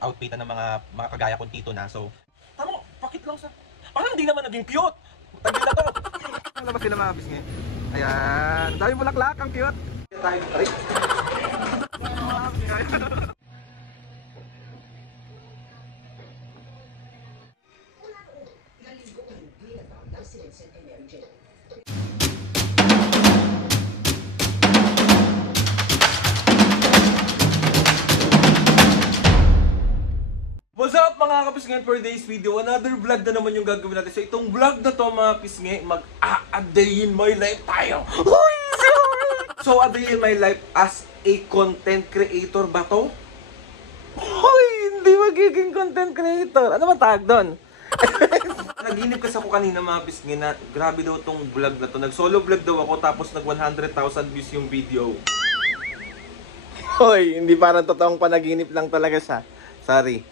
outfitan ng mga kagaya kong tito na. So, tama, pakit lang sa... Parang hindi naman naging cute. Tagil na to. Ang labas sila mga pisngi. Ayan, daming bulaklak, ang cute. Tayo, aray. What's up mga kapisngi, for today's video, another vlog na naman yung gagawin natin. So itong vlog na to mga pisngi, mag-a day in my life tayo. So a day in my life as a content creator ba to? Hoy, hindi magiging content creator. Ano ba tawag doon? Naginip kasi ako kanina mga pisngi na grabe daw tong vlog na to. Nag-solo vlog daw ako tapos nag 100,000 views yung video. Hoy, hindi parang totoong panaginip lang talaga siya. Sorry.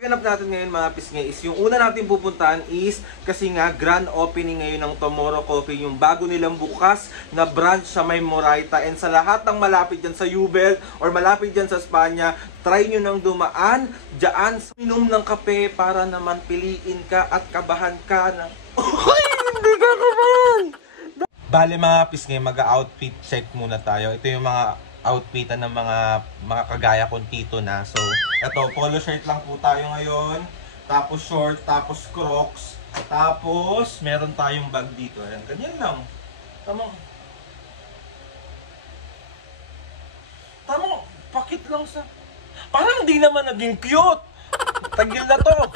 Ganap natin ngayon mga pisngi is yung una natin pupuntahan is kasi nga grand opening ngayon ng Tomorrow Coffee, yung bago nilang bukas na branch sa may Moraita. And sa lahat ng malapit dyan sa Yubel or malapit dyan sa Espanya, try nyo nang dumaan dyan sa minom ng kape para naman piliin ka at kabahan ka ng... Uy, hindi ka kabahan! Bale mga pisngi, mag-outfit check muna tayo. Ito yung mga outfitan ng mga kagaya kong tito na. So, eto, polo shirt lang po tayo ngayon. Tapos short, tapos crocs. Tapos, meron tayong bag dito. Ayan, ganyan lang. Tama. Tama, pakit lang sa... Parang hindi naman naging cute. Tagil na to.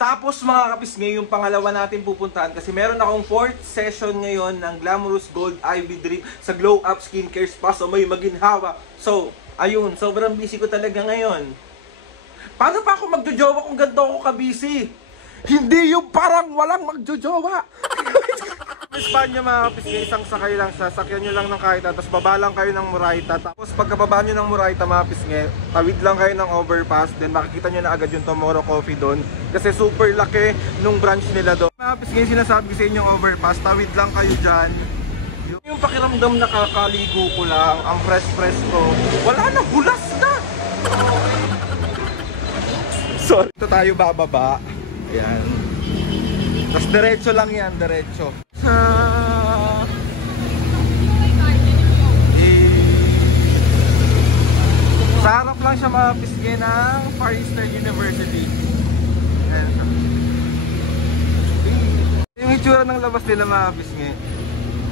Tapos mga kapisngi, yung pangalawa natin pupuntahan kasi meron akong 4th session ngayon ng Glamorous Gold Ivy Drip sa Glow Up Skincare Spa. So may maginhawa. So, ayun, sobrang busy ko talaga ngayon. Paano pa ako magjojowa kung ganito ako ka-busy? Hindi yung parang walang magjojowa. Espanya mga kapisngi, isang sakay lang siya. Sakyan nyo lang ng kahit tapos baba lang kayo ng Moraita. Tapos pagkababa nyo ng Moraita mga kapisngi, tawid lang kayo ng overpass. Then makikita nyo na agad yung Tomorrow Coffee doon. Kasi super laki nung branch nila doon. Mga kapisngi, sinasabi ko sa inyong overpass, tawid lang kayo dyan. Yung pakiramdam na kakaligo ko lang, ang fresh ko. Wala na, hulas na! Sorry. Ito tayo bababa. Ayan. Tapos diretso lang yan, diretso. Sa harap lang siya mga pisngi ng Far Eastern University. Ayan. Yung itsura ng labas nila mga pisngi.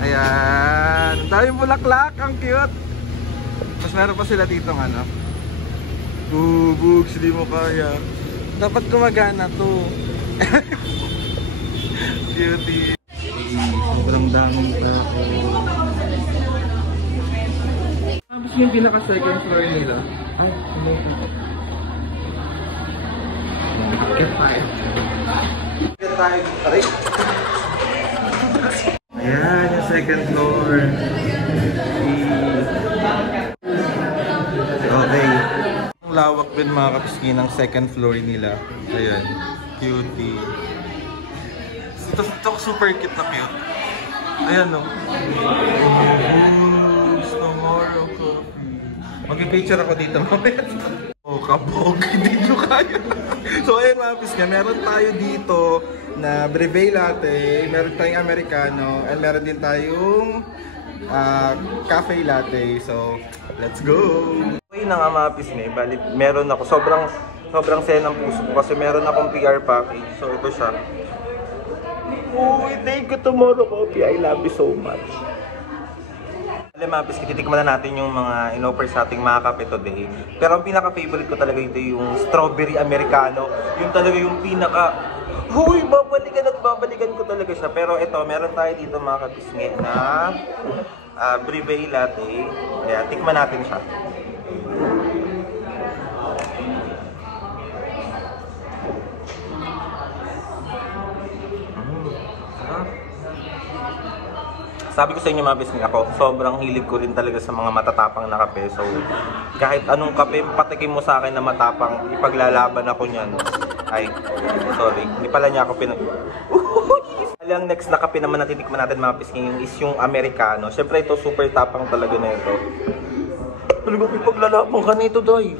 Ayan. Daming bulaklak, ang cute. Tapos meron pa sila dito ng ano. Bubugs, hindi mo kaya. Dapat gumagana to. Cutie. Sobrang daming tao. Tapos yung pinaka second floor nila. Ay, hindi ito. Get tayo. Get tayo. Aray. Ayan, yung second floor. Okay. Ang lawak din mga kapisngi ng second floor nila. Ayan. Cutie. Ito super cute na cute. Ayan o. Tomorrow Coffee. Mag-picture ako dito mamaya. Oh, kabog. Hindi nyo kaya. So ayan mga pisngi, meron tayo dito na Breve Latte, meron tayong Americano, and meron din tayong cafe latte. So, let's go! Okay na nga mga pisngi, bali meron ako. Sobrang saya ng puso ko kasi meron akong PR package. So ito siya. Uy, thank you Tomorrow Coffee. I love you so much. Alam mga pisngi, titikman na natin yung mga in-offer sa ating mga kape today. Pero ang pinaka-favorite ko talaga ito yung Strawberry Americano. Yung talaga yung pinaka... Uy, babalikan at babalikan ko talaga siya. Pero ito, meron tayo dito mga kapisngi na Breve Latte. Kaya tikman natin siya. Sabi ko sa inyo mga bisngi, ako sobrang hilig ko rin talaga sa mga matatapang na kape. So kahit anong kape patikim mo sa akin na matapang, ipaglalaban ako niyan. Ay, sorry, hindi pala niya ako pinag... Ang next na kape naman na titikman natin mga bisngi is yung Americano. Siyempre ito super tapang talaga na ito. Talaga ipaglalaban ka nito, Day.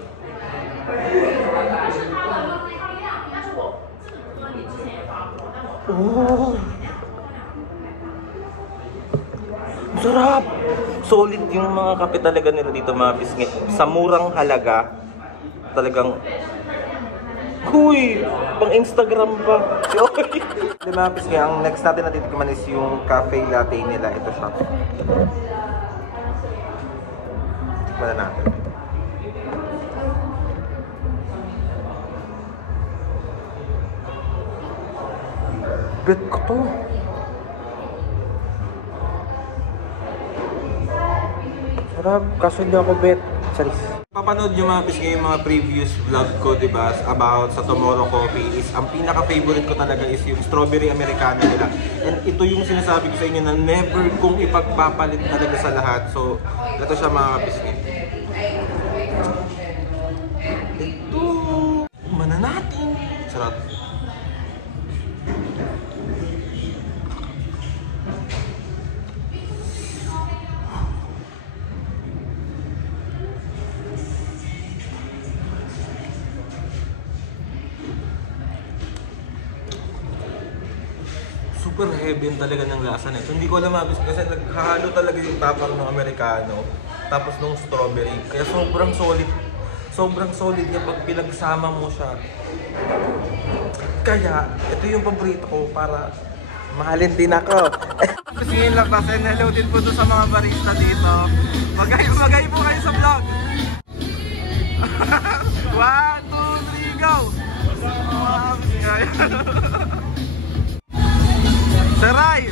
Oh! Sarap! Solid yung mga kape talaga nila dito mga pisngi. Sa murang halaga, talagang... Huy! Pang Instagram pa! Oy! Mga pisngi, ang next natin na titikman is yung cafe latte nila. Ito siya. Tikman na natin. Bet ko to. Sarap, kaso hindi ako bet. Charis. Papanood yung mga pisngi yung mga previous vlog ko, diba? About sa Tomorrow Coffee is, ang pinaka-favorite ko talaga is yung strawberry americano nila. And ito yung sinasabi ko sa inyo na never kong ipagpapalit talaga sa lahat. So, ito siya mga pisngi. Ito. Mana natin. Sarap. Super heavy talaga ng lasa nito. Hindi ko alam mabis kasi naghahalo talaga yung tapang ng Americano tapos nung strawberry. Kaya sobrang solid. Sobrang solid niya pag pinagsama mo siya. Kaya ito yung paborito ko para mahalin din ako. Kasi yun lang kasi hello din po sa mga barista dito. Magay po kayo sa vlog. 1, 2, 3, go! Saray,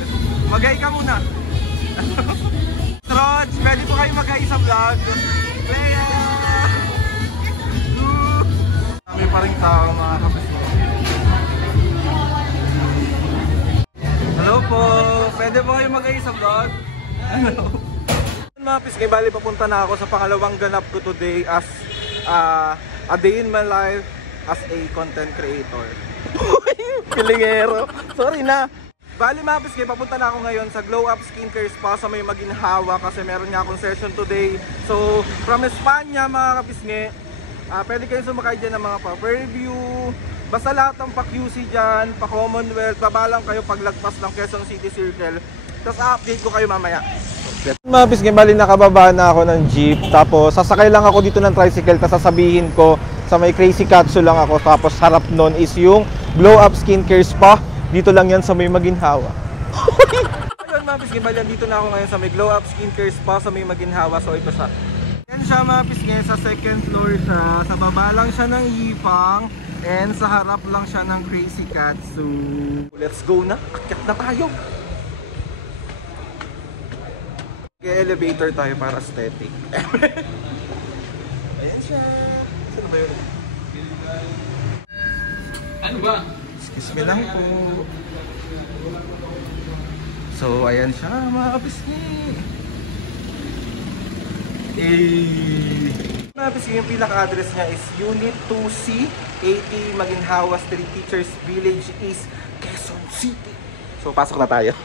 magay ka muna. Trots, pwede po kayo magay sa vlog. Leia! Kami pa rin tao mga kapatid. Hello po, pwede po kayo magay sa vlog. Hello. Mga pisngi, bali papunta na ako sa pangalawang ganap ko today as a day in my life as a content creator. Pilingero. Sorry na. Bali mga pisngi, papunta na ako ngayon sa Glow Up Skincare Spa sa may Maginhawa kasi meron nga akong session today. So, from Espanya mga kapisngi, pwede kayo sumakay dyan ng mga pa-review. Basta lahat ng pa-QC dyan, pa-Commonwealth, babalang kayo paglagpas ng Quezon City Circle. Tapos update ko kayo mamaya. Mga pisngi, bali nakababa na ako ng jeep. Tapos sasakay lang ako dito ng tricycle. Tapos sasabihin ko sa may Crazy Katsu lang ako. Tapos harap nun is yung Glow Up Skincare Spa. Dito lang yan sa may Maginhawa. Ayun mga pisngi, bali dito na ako ngayon sa may Glow Up Skincare Spa sa may Maginhawa. So ito siya. Yan siya mga pisngi, sa second floor siya. Sa baba lang siya ng Yifang. And sa harap lang siya ng Crazy Katsu. Let's go na. Akyat na tayo. Elevator tayo para aesthetic. Ayan siya. Saan ba yun? Ano ba? Excuse me lang po. So, ayan siya mga kapisngi. Mga kapisngi, yung pinaka-address niya is Unit 2C, 80 Maginhawa Street, Teachers Village East, Quezon City. So, pasok na tayo.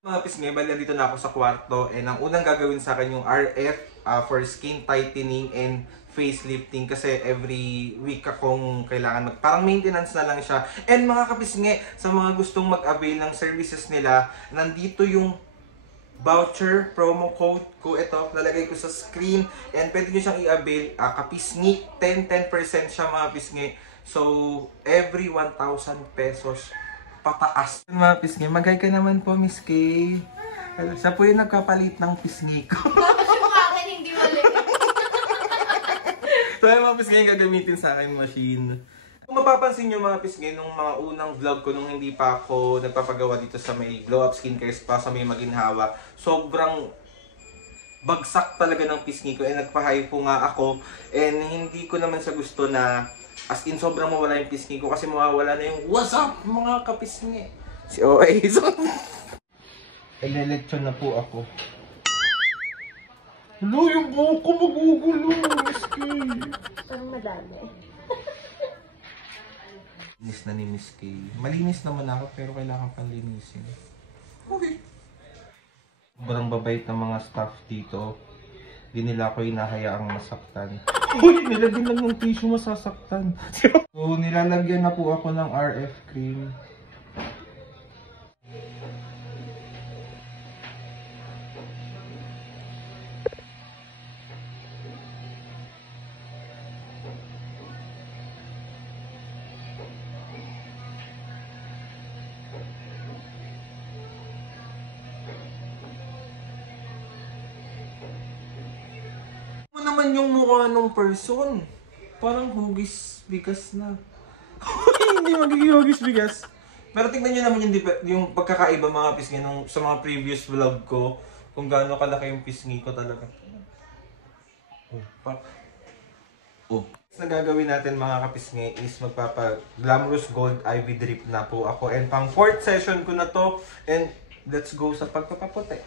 Mga pisngi, bali dito na ako sa kwarto and ang unang gagawin sa akin yung RF for skin tightening and facelifting kasi every week akong kailangan parang maintenance na lang siya. And mga kapisngi, sa mga gustong mag-avail ng services nila, nandito yung voucher promo code ko. Ito, lalagay ko sa screen and pwede nyo siyang i-avail. Kapisngi, 10% siya mga pisngi. So, every 1,000 pesos pataas. Mga pisngi, magay ka naman po, Miss Kay. Siya po yung nagkapalit ng pisngi ko. Tapos yung akin, hindi mali. So yung mga pisngi, gagamitin sa akin machine. Kung mapapansin nyo mga pisngi, nung mga unang vlog ko nung hindi pa ako nagpapagawa dito sa may Glow Up Skincare Spa sa may Maginhawa, sobrang bagsak talaga ng pisngi ko. And nagpa-hypo nga ako. And hindi ko naman sa gusto na as in, sobrang mawala yung pisngi ko kasi mawawala na yung what's up mga kapisngi. Si OA. So, ele-lecture na po ako. Hello, yung buhok ko magugulo, Miss Kay. Parang madali. Linis na ni Miss Kay. Malinis naman ako pero kailangan pang linisin. Okay. Sobrang babait ng mga staff dito. Di nila ako hinahayaang masaktan. Uy, nilagyan lang ng tissue, masasaktan. So, nilalagyan na po ako ng RF cream. Naman yung mukha ng person. Parang hugis bigas na. Hindi magiging hugis bigas. Pero tignan nyo naman yung pagkakaiba mga pisngi nung sa mga previous vlog ko. Kung gaano kalaki yung pisngi ko talaga. Na gagawin natin mga kapisngi is magpapa Glamorous Gold IV Drip na po ako. And pang 4th session ko na to. And let's go sa pagpapaputi.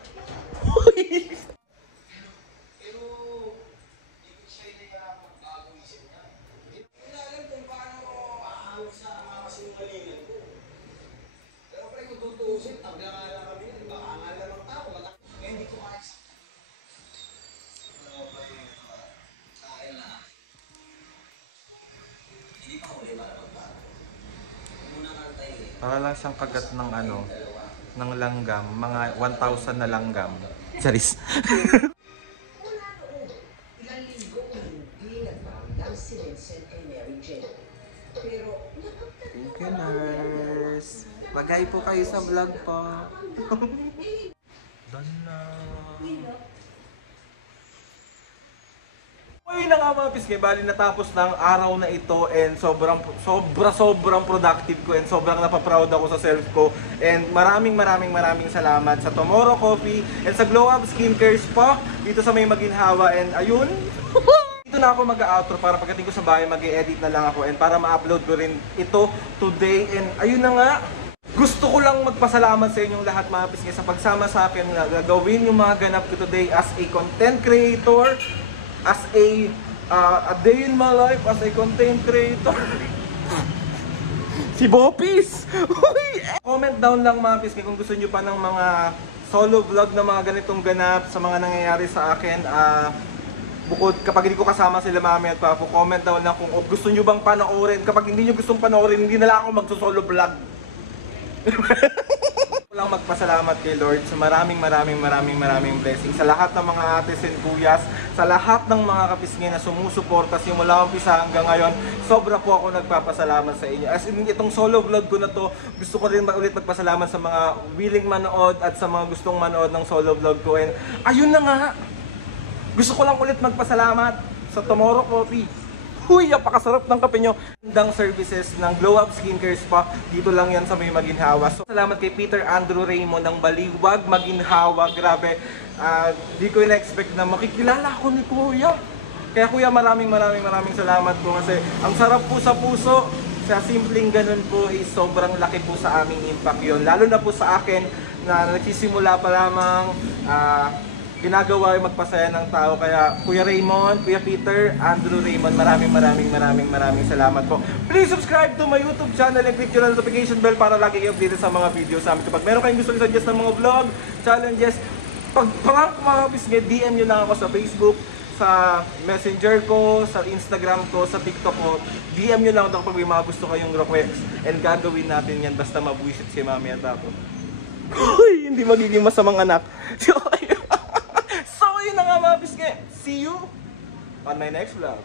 Para lang siyang kagat ng ng langgam, mga 1,000 na langgam. Charis. Ilang linggo hindi nagparamdam si Vincent kay Mary Jane. Pero Thank you, nurse. Bagay po kayo sa vlog po. Done na. Ayun na nga mga pisngi, bali natapos na ang araw na ito and sobrang productive ko and sobrang napaproud ako sa self ko. And maraming salamat sa Tomorrow Coffee and sa Glow Up Skincare Spa dito sa may Maginhawa. And ayun, dito na ako mag-outro para pagdating ko sa bahay mag-i-edit na lang ako and para ma-upload ko rin ito today. And ayun na nga, gusto ko lang magpasalamat sa inyong lahat mga pisngi sa pagsama sa akin na gagawin yung mga ganap ko today as a content creator, as a day in my life as a content creator. Si Bopis! Comment down lang mga pisngi kung gusto nyo pa ng mga solo vlog na mga ganitong ganap sa mga nangyayari sa akin. Bukod kapag hindi ko kasama sila mami at papo, comment down lang kung gusto nyo bang panoorin. Kapag hindi nyo gustong panoorin, hindi na lang ako magsusolo vlog. Lang magpasalamat kay Lord sa maraming blessings sa lahat ng mga ates and kuyas, sa lahat ng mga kapisngi na sumusuporta simula umpisa hanggang ngayon. Sobra po ako nagpapasalamat sa inyo. As in, itong solo vlog ko na to, gusto ko rin ulit magpasalamat sa mga willing manood at sa mga gustong manood ng solo vlog ko. And ayun na nga, gusto ko lang ulit magpasalamat sa Tomorrow Coffee. Uy, napakasarap ng kape nyo. Gandang services ng Glow Up Skincare Spa. Dito lang yan sa may Maginhawa. So, salamat kay Peter Andrew Raymond ng Baliwag, Maginhawa. Grabe, di ko na-expect na makikilala ako ni Kuya. Kaya Kuya, maraming salamat po kasi ang sarap po sa puso. Sa simpleng ganun po, sobrang laki po sa aming impact yun. Lalo na po sa akin na nagsisimula pa lamang ginagawa yung magpasaya ng tao. Kaya Kuya Raymond, Kuya Peter, Andrew Raymond, maraming salamat po. Please subscribe to my YouTube channel and click yung notification bell para lagi kayo updated sa mga videos namin. Kapag meron kayong gusto i-suggest ng mga vlog, challenges, pag mga pisngi, DM nyo lang ako sa Facebook, sa Messenger ko, sa Instagram ko, sa TikTok ko. DM nyo lang ako kapag may mga gusto kayong requests. And gagawin natin yan basta mabuisit si Mami at ako. Uy, hindi magiging masamang anak. So, yun na nga mga pisngi. See you on my next vlog.